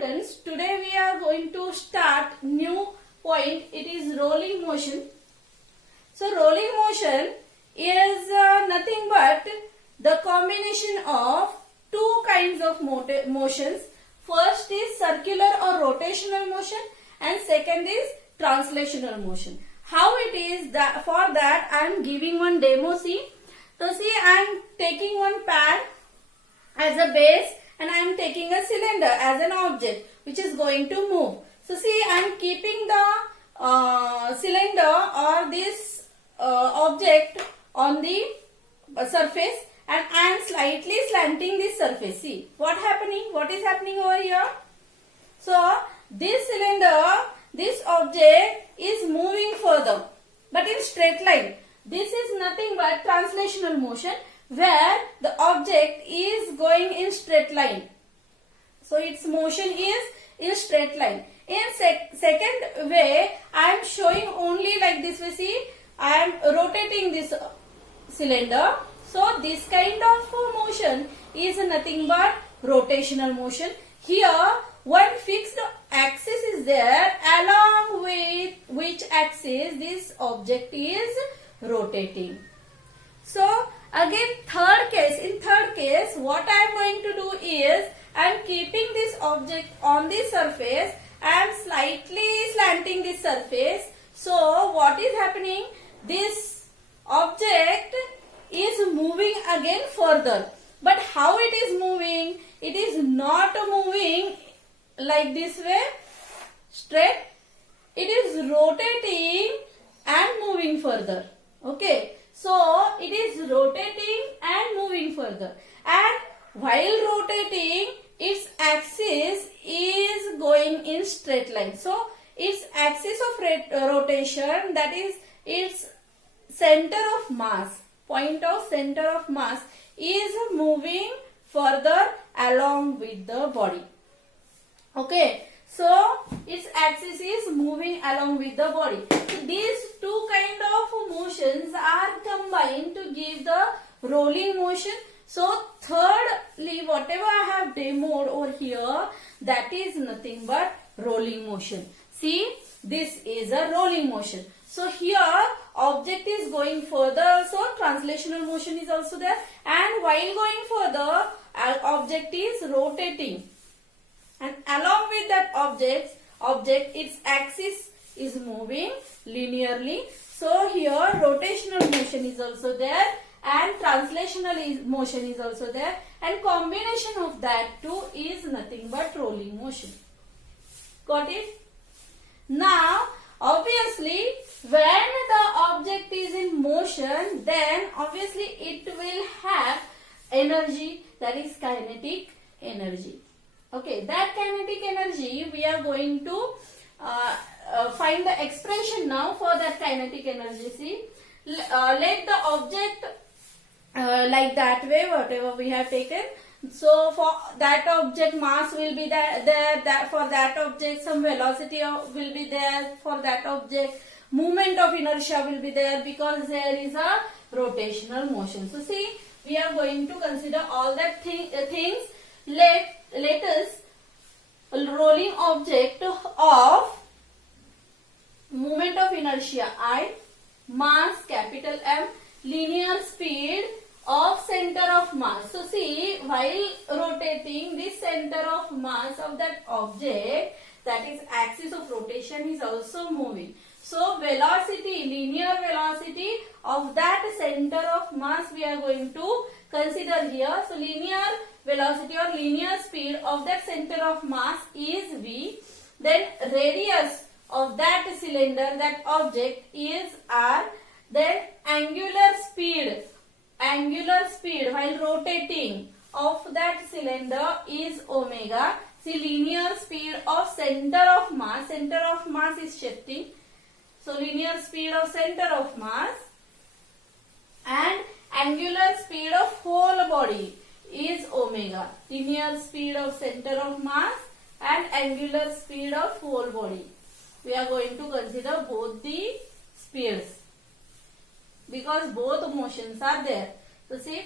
students, today we are going to start new point. It is rolling motion. So rolling motion is nothing but the combination of two kinds of motions. First is circular or rotational motion and second is translational motion. How it is that? For that I am giving one demo. See. So see, I am taking one pad as a base and I am taking a cylinder as an object which is going to move. So see, I am keeping the cylinder or this object on the surface and I am slightly slanting this surface. See what is happening over here. So this cylinder, this object is moving further but in straight line. This is nothing but translational motion where the object is going in straight line. So its motion is in straight line. In second way, I am showing only like this. We see I am rotating this cylinder. So this kind of motion is nothing but rotational motion. Here one fixed axis is there along with which axis this object is rotating. So again in third case what I am going to do is I am keeping this object on the surface. I am slightly slanting this surface. So what is happening? This object is moving again further. But how it is moving? It is not moving like this way straight. It is rotating and moving further. Okay. So it is rotating and moving further. And while rotating, its axis is going in straight line. So its axis of rotation, that is its center of mass, point of center of mass, is moving further along with the body. Okay. So its axis is moving along with the body. So these two kind of motions are combined to give the rolling motion. So thirdly, whatever I have demoed over here, that is nothing but rolling motion. See, this is a rolling motion. So here object is going further, so translational motion is also there, and while going further object is rotating. And along with that object, its axis is moving linearly. So here rotational motion is also there and translational motion is also there, and combination of that two is nothing but rolling motion. Got it? Now obviously when the object is in motion, then obviously it will have energy, that is kinetic energy. Okay, that kinetic energy we are going to find the expression now for that kinetic energy. See, let the object like that way, whatever we have taken. So for that object mass will be there, that for that object some velocity will be there, for that object movement of inertia will be there because there is a rotational motion. So see, we are going to consider all that things. Let us rolling object of movement of inertia I, mass capital M, linear speed of center of mass. So see, while rotating, this center of mass of that object, that is axis of rotation, is also moving. So velocity, linear velocity of that center of mass we are going to consider here. So linear velocity or linear speed of that center of mass is V. Then radius of that cylinder, that object, is R. Then angular speed while rotating of that cylinder is omega. See, linear speed of center of mass is shifting. So linear speed of center of mass and angular speed of whole body is omega. Linear speed of center of mass and angular speed of whole body. We are going to consider both the speeds because both motions are there. So see,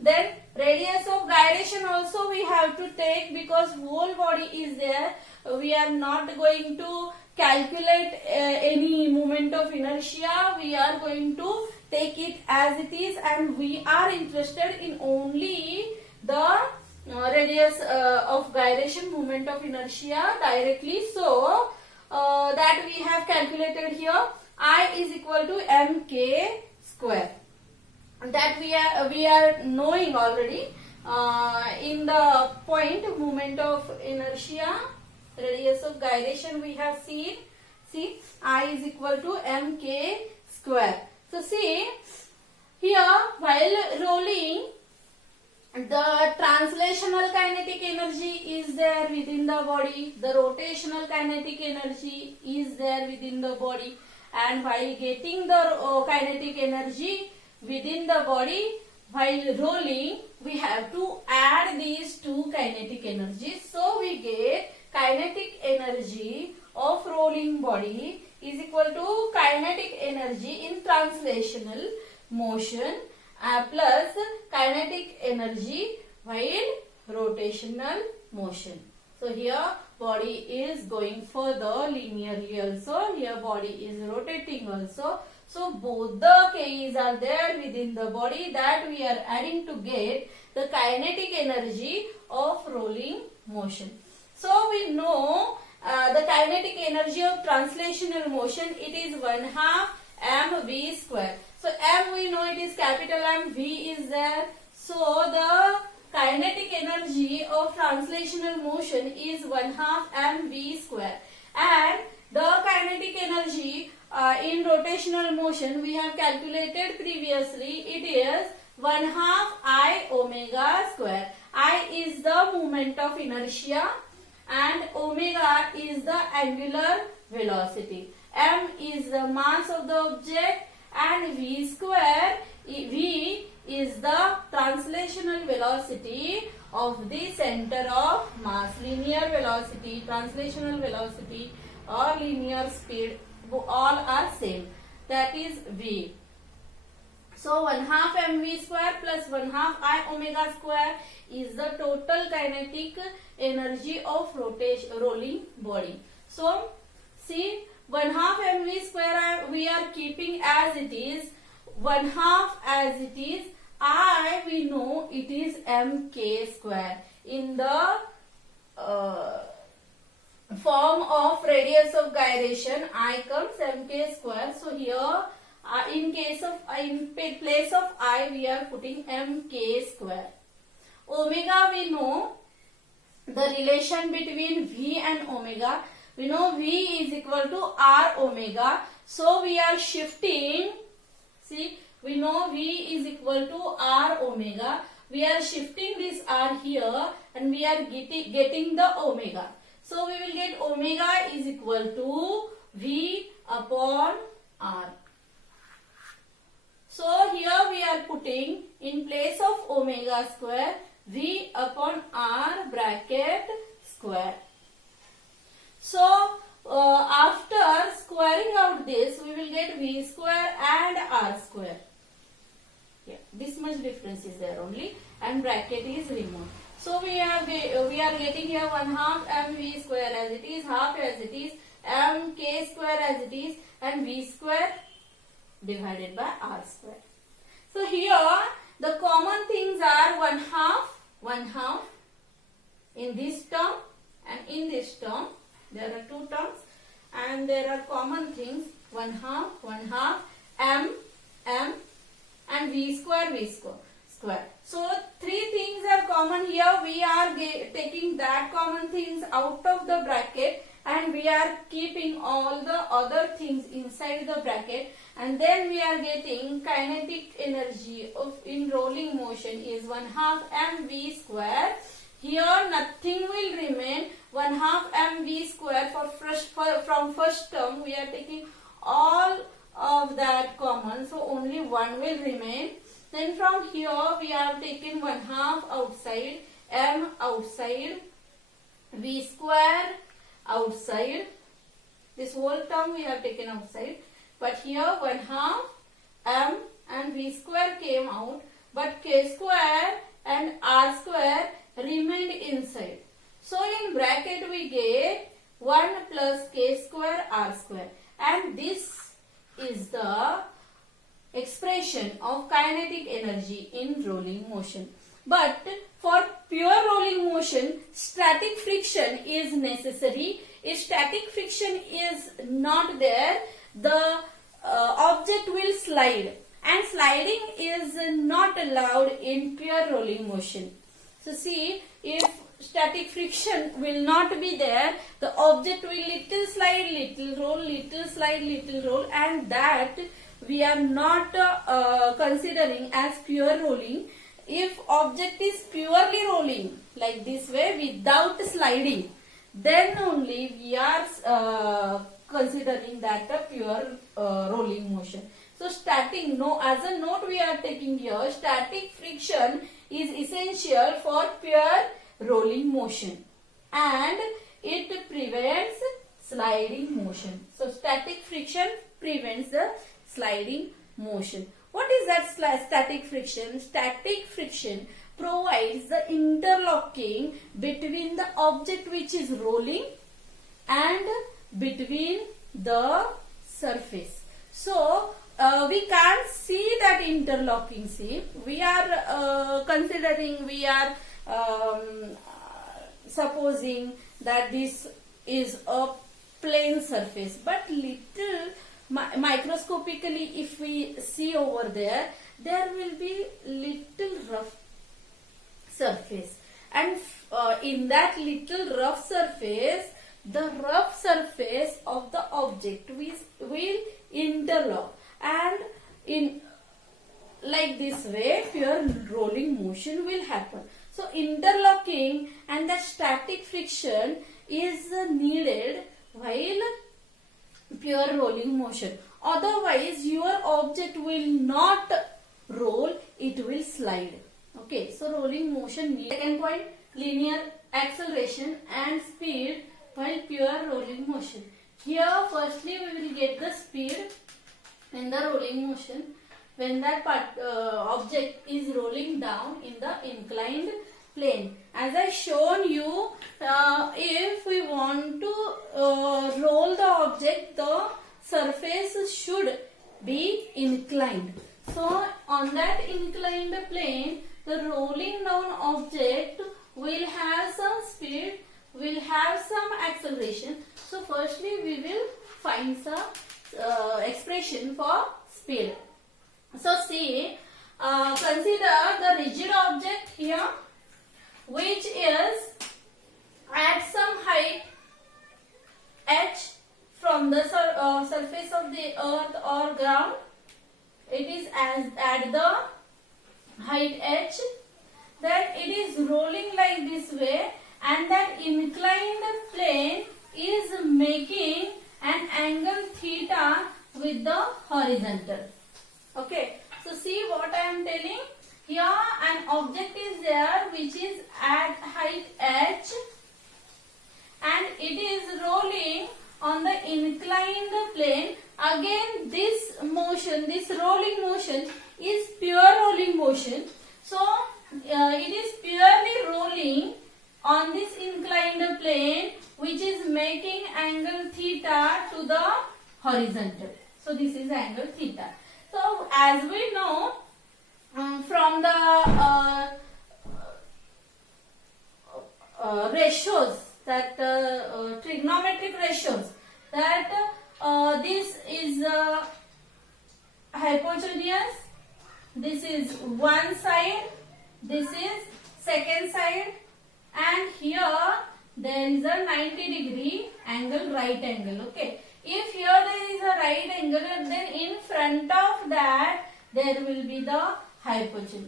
Then radius of gyration also we have to take, because whole body is there. We are not going to calculate any moment of inertia. We are going to take it as it is, and we are interested in only the radius of gyration, moment of inertia directly. So that we have calculated here. I is equal to mk square. That we are knowing already. In the point moment of inertia, radius of gyration we have seen. See, I is equal to mk square. So see here, while rolling, the translational kinetic energy is there within the body, the rotational kinetic energy is there within the body, and while getting the kinetic energy within the body, while rolling, we have to add these two kinetic energies. So we get kinetic energy of rolling body is equal to kinetic energy in translational motion plus kinetic energy while rotational motion. So here body is going further linearly also, here body is rotating also. So both the K's are there within the body, that we are adding to get the kinetic energy of rolling motion. So we know the kinetic energy of translational motion, it is 1/2 mv square. So m we know it is capital M, v is there. So the kinetic energy of translational motion is 1/2 mv square, and the kinetic energy in rotational motion we have calculated previously, it is 1/2 I omega square. I is the moment of inertia and omega is the angular velocity. M is the mass of the object and v square, v is the translational velocity of the center of mass. Linear velocity, translational velocity or linear speed, all are same, that is v. So 1/2 mv square plus 1/2 I omega square is the total kinetic energy of rolling body. So see, 1/2 mv square we are keeping as it is, 1/2 as it is. I we know it is mk square. In the form of radius of gyration, I comes mk square. So here in place of I we are putting mk square. Omega we know the relation between v and omega. We know v is equal to r omega. So we are shifting. See, we know v is equal to r omega. We are shifting this r here and we are getting the omega. So we will get omega is equal to v upon r. So here we are putting in place of omega square v upon r bracket square. So after squaring out this, we will get v square and r square. Yeah, this much difference is there only, and bracket is removed. So we are getting here 1/2 mv square as it is, half as it is, mk square as it is, and v square divided by r square. So here the common things are 1/2 in this term and in this term. There are two terms and there are common things 1/2 m and v square. So three things are common here. We are taking that common things out of the bracket and we are keeping all the other things inside the bracket, and then we are getting kinetic energy of in rolling motion is 1/2 mv square. Here nothing will remain. 1/2 mv square from first term we are taking all of that common, so only one will remain. Then from here we have taken 1/2 outside, m outside, v square outside. This whole term we have taken outside, but here 1/2 m and v square came out. but k square and r square remained inside. So in bracket we get 1 plus k square r square, and this is the expression of kinetic energy in rolling motion. But for pure rolling motion, static friction is necessary. If static friction is not there, the object will slide, and sliding is not allowed in pure rolling motion. So see, if static friction will not be there, the object will little slide, little roll, little slide, little roll, and that we are not considering as pure rolling. If object is purely rolling like this way without sliding, then only we are considering that a pure rolling motion. So static, as a note we are taking here, static friction is essential for pure rolling motion, and it prevents sliding motion. So static friction prevents the sliding motion. What is that static friction? Static friction provides the interlocking between the object which is rolling and between the surface. So we can't see that interlocking. See, we are considering, we are supposing that this is a plane surface, but little microscopically if we see over there, there will be little rough surface, and in that little rough surface, the rough surface of the object will interlock, and in like this way pure rolling motion will happen. So interlocking and the static friction is needed while pure rolling motion. Otherwise your object will not roll, it will slide. Okay, so rolling motion needs. Second point, linear acceleration and speed while pure rolling motion. Here firstly we will get the speed in the rolling motion when that object is rolling down in the inclined plane. As I shown you, if we want to roll the object, the surface should be inclined. So on that inclined plane, the rolling down object will have some speed, will have some acceleration. So firstly we will find some expression for speed. So see, consider the rigid object here, which is at some height h from the surface of the earth or ground. It is at the height h, then it is rolling like this way, and that inclined plane is making an angle theta with the horizontal. Okay, so see what I am telling. Here an object is there which is at height h, and it is rolling on the inclined plane. Again this motion, this rolling motion is pure rolling motion. So it is purely rolling on this inclined plane which is making angle theta to the horizontal. So this is angle theta. So as we know from the ratios, that trigonometric ratios, that this is hypotenuse, this is one side, this is second side, and here there is a 90-degree angle, right angle. Okay, if here there is a right angle, then in front of that there will be the hypotenuse,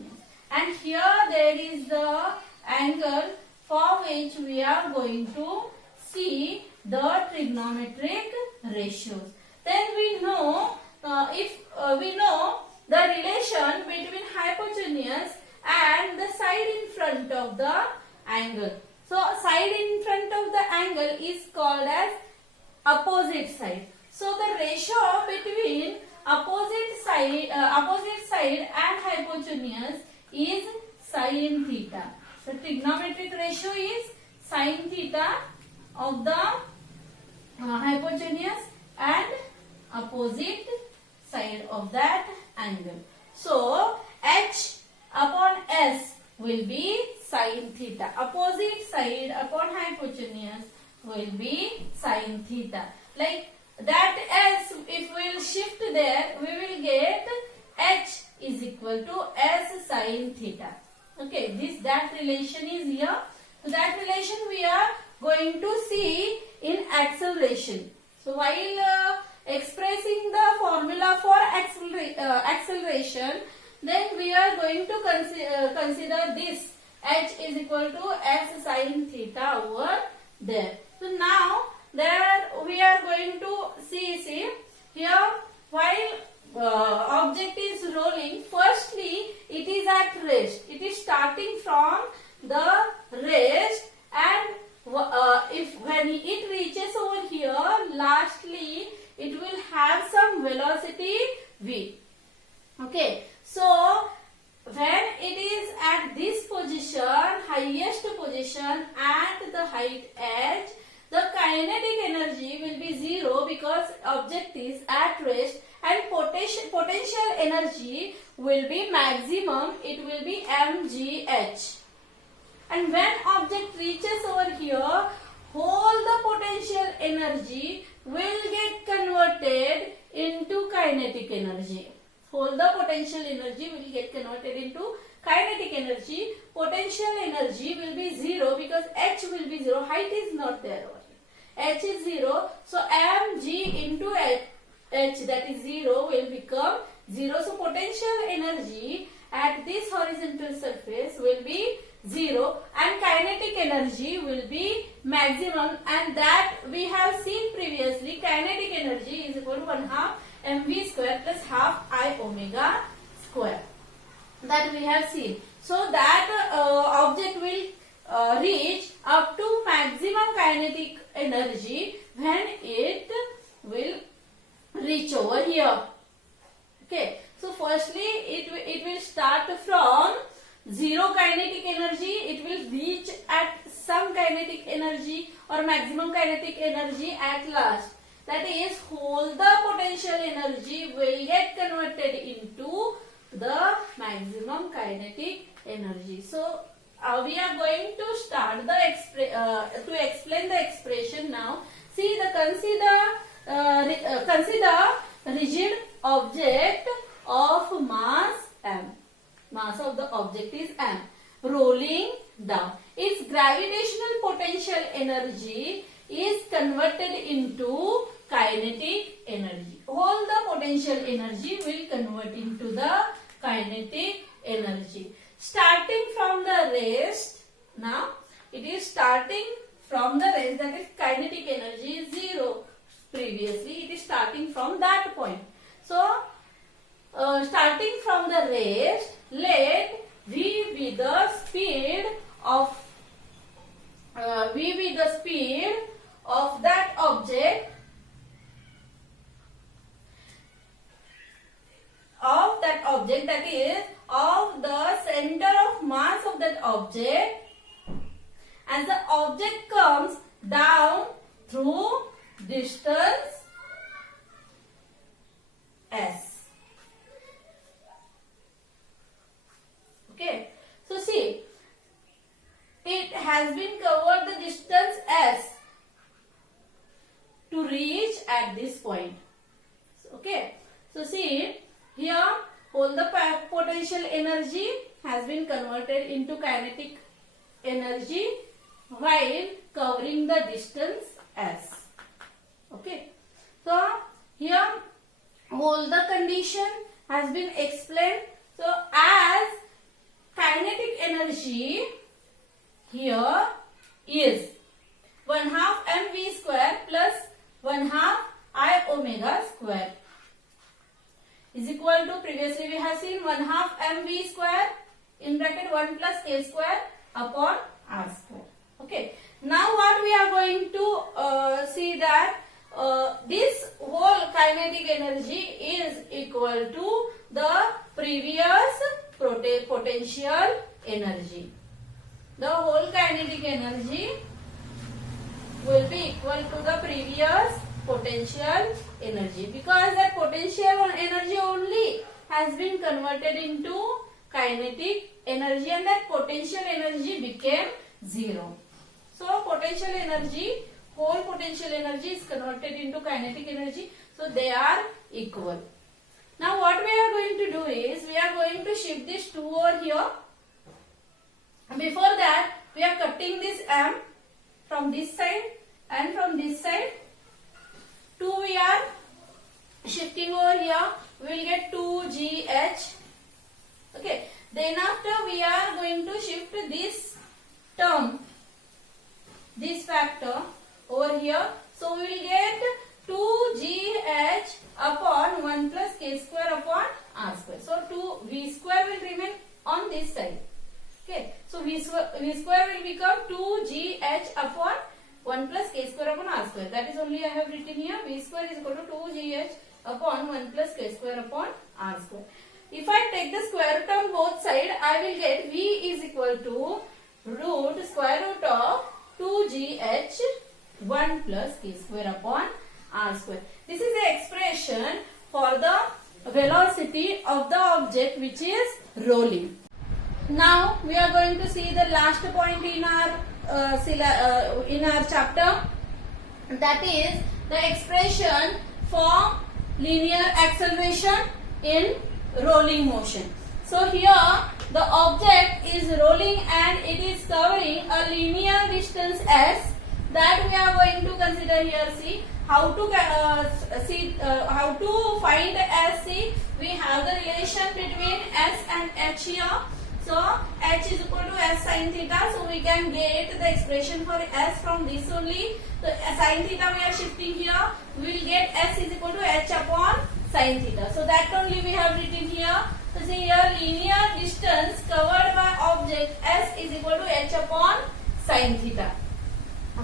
and here there is the angle for which we are going to see the trigonometric ratios. Then we know, we know the relation between hypotenuse and the side in front of the angle. So side in front of the angle is called as opposite side. So the ratio between opposite side and hypotenuse is sin theta. So trigonometric ratio is sin theta of the hypotenuse and opposite side of that angle. So H upon S will be sin theta. Opposite side upon hypotenuse will be sin theta. Like that S, if we will shift there, we will get H is equal to S sin theta. Okay, that relation is here. So that relation we are going to see in acceleration. So while expressing the formula for acceleration, then we are going to consider this H is equal to S sin theta over there. So now there we are going to see here while object is rolling, firstly it is at rest. It is starting from the rest, and if when it reaches over here, lastly it will have some velocity v. Okay, so when it is at this position, highest position at the height h, the kinetic energy will be 0 because object is at rest, and potential energy will be maximum. It will be mgh. And when object reaches over here, whole the potential energy will get converted into kinetic energy. Whole the potential energy will get converted into kinetic energy. Potential energy will be 0 because h will be 0. Height is not there over here. H is 0. So mg into h, that is 0, will become 0. So potential energy at this horizontal surface will be 0, and kinetic energy will be maximum, and that we have seen previously. Kinetic energy is equal to 1/2 mv square plus half I omega square. That we have seen. So that object will reach up to maximum kinetic energy when it will reach over here. Okay. So firstly it will start from 0 kinetic energy. It will reach at some kinetic energy or maximum kinetic energy at last. That is, whole the potential energy will get converted into the maximum kinetic energy. So we are going to start to explain the expression now. See, consider rigid object of mass m. Mass of the object is m, rolling down. Its gravitational potential energy is converted into kinetic energy. All the potential energy will convert into the kinetic energy. Starting from the rest, now it is starting from the rest, that is kinetic energy is 0. Previously it is starting from that point. So starting from the rest, let v be the speed of that object, that is of the center of mass of that object, as the object comes down through distance s. Okay, so see, it has been covered the distance s to reach at this point. Okay, so see here, all the potential energy has been converted into kinetic energy while covering the distance s. Okay, so here all the condition has been explained. So as kinetic energy here is 1/2 mv square plus 1/2 I omega square is equal to, previously we have seen 1/2 mv square in bracket 1 plus k square upon r square. Okay, now what we are going to see that this whole kinetic energy is equal to the previous potential potential energy. The whole kinetic energy will be equal to the previous potential energy, because that potential energy only has been converted into kinetic energy, and that potential energy became 0. So potential energy, whole potential energy is converted into kinetic energy, so they are equal. Now what we are going to do is, we are going to shift this 2 over here. Before that, we are cutting this M from this side and from this side. 2 we are shifting over here, we will get 2GH. Okay, then after we are going to shift this term, this factor over here. So we will get 2GH upon 1 plus K square upon R square. So 2V square will remain on this side. Okay, so V square will become 2GH upon 1 plus K square upon R square. That is only I have written here. V square is equal to 2GH upon 1 plus K square upon R square. If I take the square root on both sides, I will get V is equal to square root of 2GH 1 plus K square upon R square. This is the expression for the velocity of the object which is rolling. Now we are going to see the last point in our chapter, that is the expression for linear acceleration in rolling motion. So here the object is rolling and it is covering a linear distance s, that we are going to consider here. See how to how to find s. See, we have the relation between s and h here. So h is equal to s sin theta. So we can get the expression for s from this only. So sin theta we are shifting here. We will get s is equal to h upon sin theta. So that only we have written here. So see here, linear distance covered by object s is equal to h upon sin theta.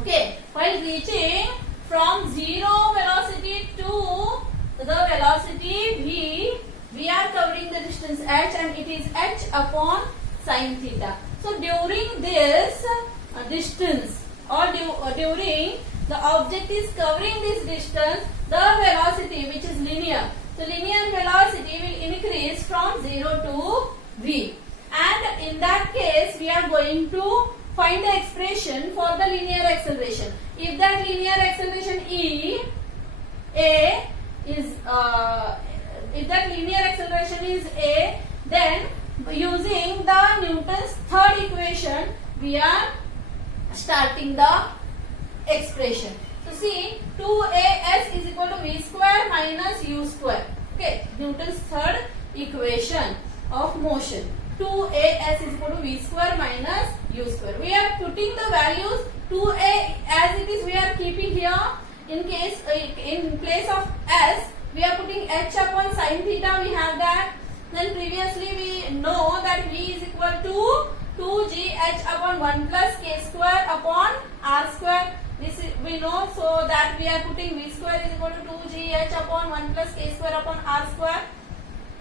Okay, while reaching from 0 velocity to the velocity v, we are covering the distance h and it is h upon sin theta. So during this distance, or during the object is covering this distance, the velocity which is linear, so linear velocity will increase from 0 to v, and in that case we are going to find the expression for the linear acceleration. If that linear acceleration if that linear acceleration is a, then using the Newton's third equation, we are starting the expression. So see, 2as is equal to v square minus u square. Okay, Newton's third equation of motion. 2as is equal to v square minus u square. We are putting the values 2a as it is, we are keeping here. In place of s, we are putting h upon sin theta. We have that. Then previously we know that v is equal to 2gh upon 1 plus k square upon r square. This is, we know, so that we are putting v square is equal to 2gh upon 1 plus k square upon r square.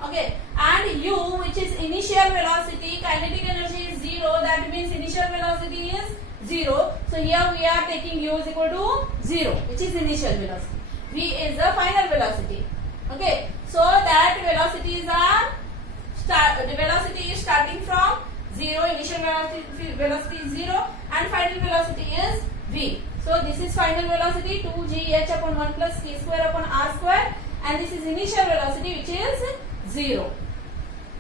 Okay, and u, which is initial velocity, kinetic energy is 0, that means initial velocity is 0. So here we are taking u is equal to 0, which is initial velocity. V is the final velocity. Okay, so that velocities are the velocity is starting from 0, initial velocity is 0 and final velocity is v. So this is final velocity 2gh upon 1 plus k square upon r square, and this is initial velocity which is 0.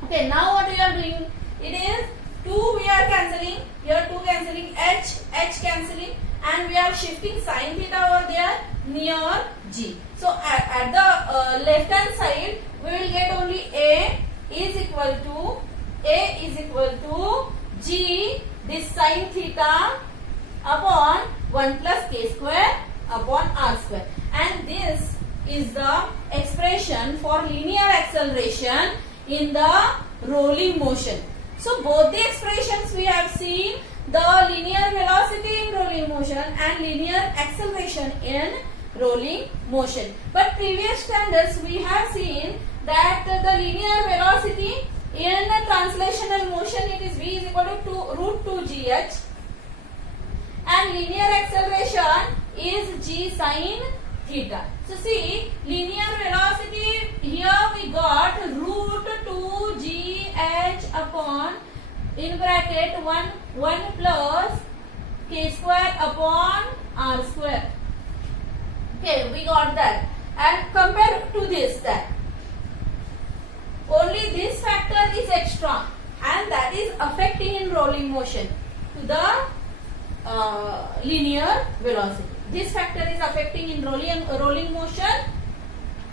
Okay, now what we are doing, it is 2 we are cancelling, here 2 cancelling, h cancelling, and we are shifting sin theta over there near g. So at the left hand side we will get only a is equal to g this sin theta upon 1 plus k square upon r square, and this is the expression for linear acceleration in the rolling motion. So both the expressions we have seen, the linear velocity in rolling motion and linear acceleration in rolling motion. But previous standards we have seen that the linear velocity In translational motion, it is v is equal to root 2 gh, and linear acceleration is g sine theta. So see, linear velocity here we got root 2 gh upon in bracket 1 plus k square upon r square. Okay, we got that. And compare to this, that only this factor is extra, and that is affecting in rolling motion to the linear velocity. This factor is affecting in rolling motion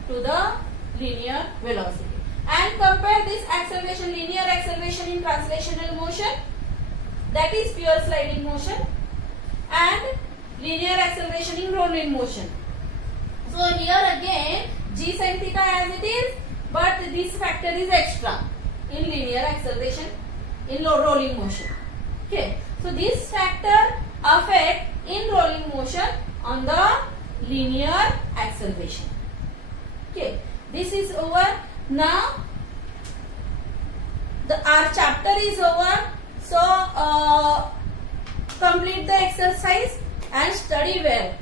to the linear velocity. And compare this acceleration, linear acceleration in translational motion, that is pure sliding motion, and linear acceleration in rolling motion. So here again g sin theta as it is, but this factor is extra in linear acceleration in rolling motion. Okay, so this factor affect in rolling motion on the linear acceleration. Okay, this is over. Now our chapter is over. So complete the exercise and study well.